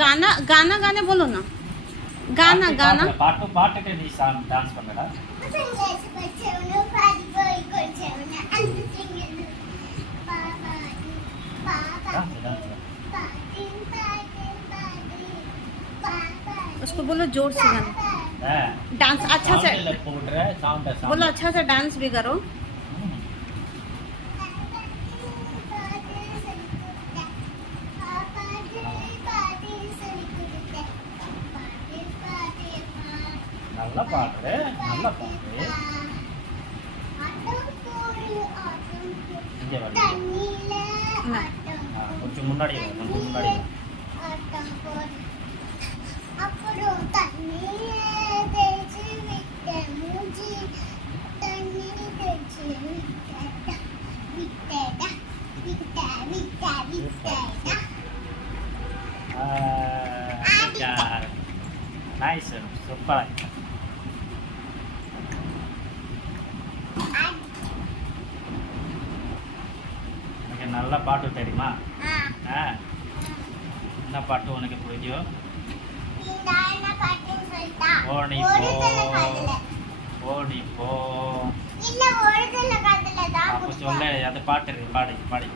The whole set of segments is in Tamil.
गाना गाना गाने बोलो ना गाना गाना பாட்டு நீ டான்ஸ் பண்ணடா उसको बोलो जोर से गाना डांस अच्छा से बोलो अच्छा से डांस भी करो நல்லா பாடு நல்லா பாடு இங்க வா கொஞ்சம் முன்னாடி அப்புறம் தண்ணீர் தேய்ச்சி விட்ட மூஞ்சி தண்ணீர் தேய்ச்சி விட்டடா நைஸ் சூப்பர் உனக்கு நல்ல பாட்டு தெரியுமா என்ன பாட்டு உனக்கு பிடிக்கும் ஓடி போ அப்போ சொல்ல அது பாட்டு பாடி பாடி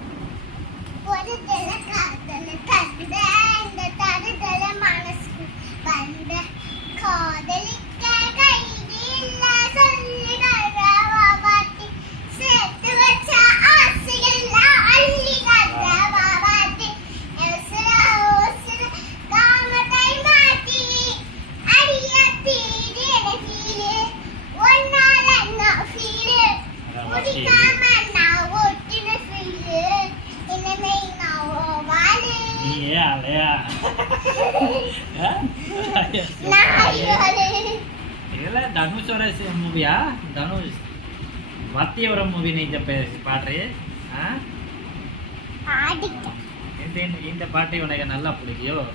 இதெல்லாம் தனுஷோட மூவியா தனுஷ் வத்தியோட மூவி நீங்க பாடுறே இந்த பாட்டு உனக்கு நல்லா பிடிக்கும்